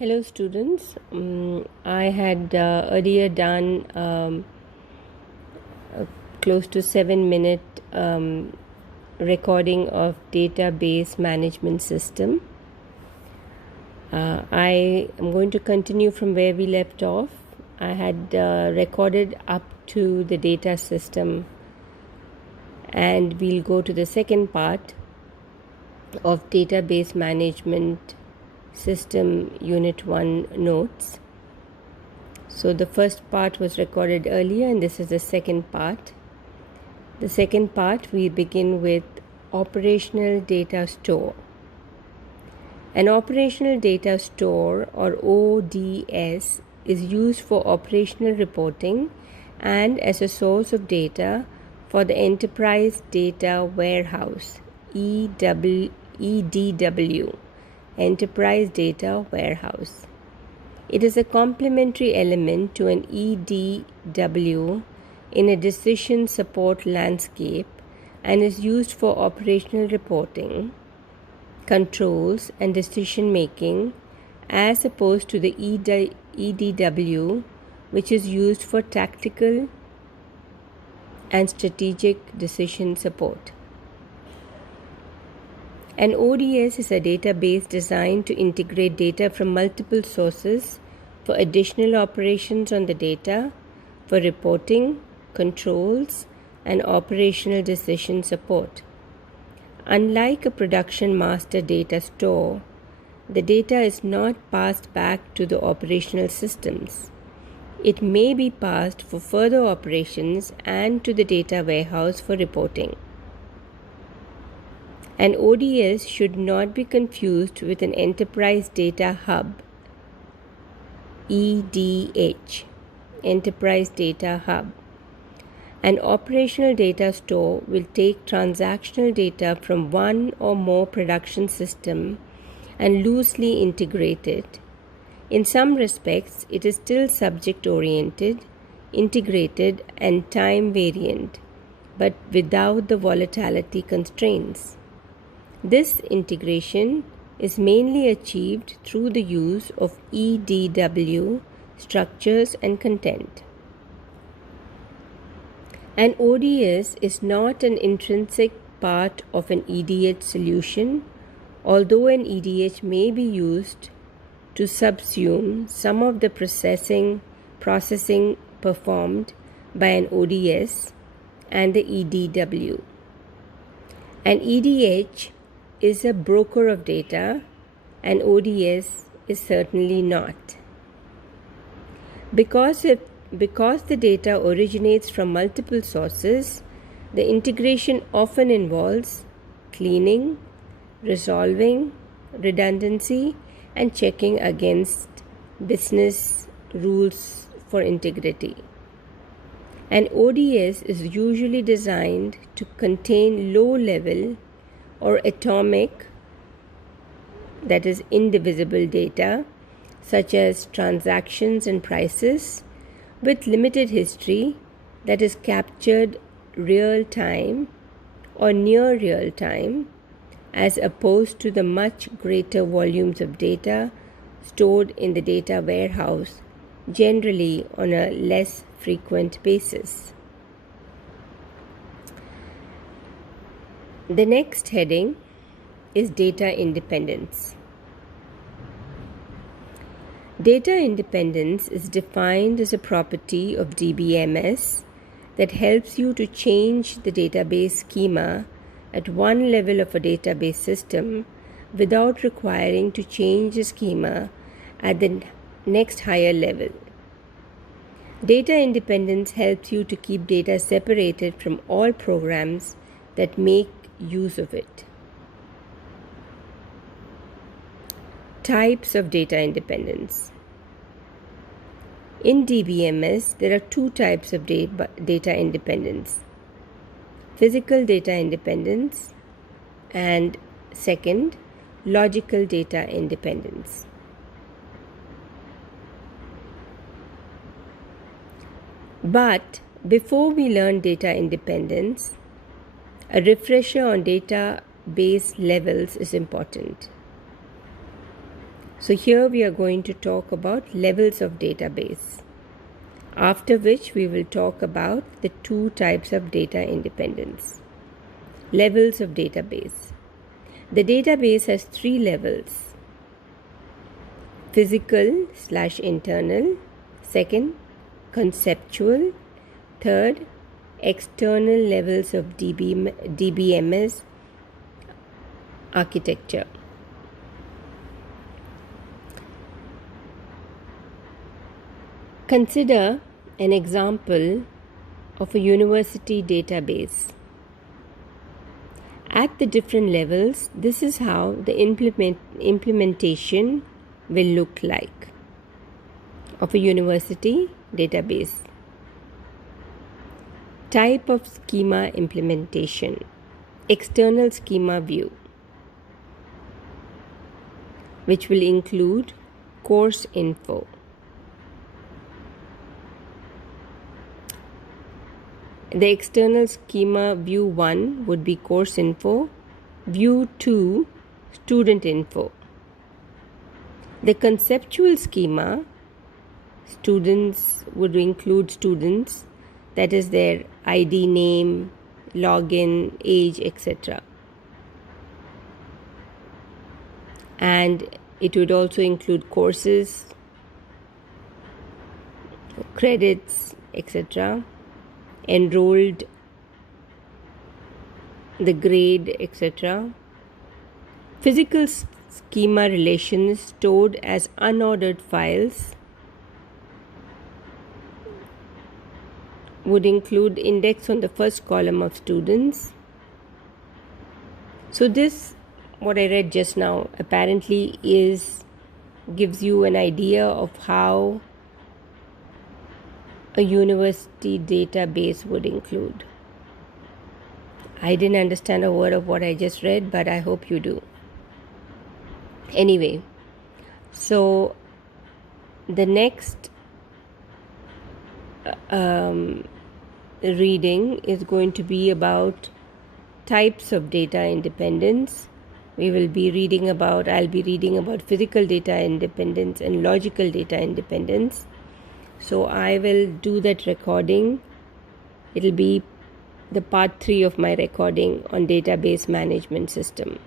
Hello students, I had earlier done a close to 7-minute recording of database management system. I am going to continue from where we left off. I had recorded up to the data system, and we'll go to the second part of database management system unit 1 notes. So the first part was recorded earlier, and this is the second part. The second part, we begin with operational data store. An operational data store, or ODS, is used for operational reporting and as a source of data for the enterprise data warehouse, EDW, Enterprise Data Warehouse. It is a complementary element to an EDW in a decision support landscape and is used for operational reporting, controls, and decision making, as opposed to the EDW, which is used for tactical and strategic decision support. An ODS is a database designed to integrate data from multiple sources for additional operations on the data, for reporting, controls, and operational decision support. Unlike a production master data store, the data is not passed back to the operational systems. It may be passed for further operations and to the data warehouse for reporting. An ODS should not be confused with an Enterprise Data Hub, EDH, Enterprise Data Hub. An operational data store will take transactional data from one or more production systems and loosely integrate it. In some respects, it is still subject-oriented, integrated, and time-variant, but without the volatility constraints. This integration is mainly achieved through the use of EDW structures and content. An ODS is not an intrinsic part of an EDH solution, although an EDH may be used to subsume some of the processing performed by an ODS and the EDW. An EDH is a broker of data, and ODS is certainly not. Because the data originates from multiple sources, the integration often involves cleaning, resolving redundancy, and checking against business rules for integrity. An ODS is usually designed to contain low-level or atomic, that is indivisible data, such as transactions and prices, with limited history, that is captured real time or near real time, as opposed to the much greater volumes of data stored in the data warehouse, generally on a less frequent basis. The next heading is data independence. Data independence is defined as a property of DBMS that helps you to change the database schema at one level of a database system without requiring to change the schema at the next higher level. Data independence helps you to keep data separated from all programs that make use of it. Types of data independence. In DBMS, there are two types of data independence: physical data independence and, second, logical data independence. But before we learn data independence, a refresher on database levels is important. So here we are going to talk about levels of database, after which we will talk about the two types of data independence. Levels of database. The database has three levels: physical/internal, second, conceptual, third, external levels of DBMS architecture. Consider an example of a university database. At the different levels, this is how the implementation will look like of a university database. Type of schema implementation: external schema view, which will include course info. The external schema view 1 would be course info, view 2 student info. The conceptual schema students would include students, that is their ID, name, login, age, etc. And it would also include courses, credits, etc., enrolled, the grade, etc. Physical schema relations stored as unordered files would include index on the first column of students. So this, what I read just now, apparently gives you an idea of how a university database would include. I didn't understand a word of what I just read, but I hope you do. Anyway, so the next reading is going to be about types of data independence. I'll be reading about physical data independence and logical data independence. So I will do that recording. It'll be the part 3 of my recording on database management system.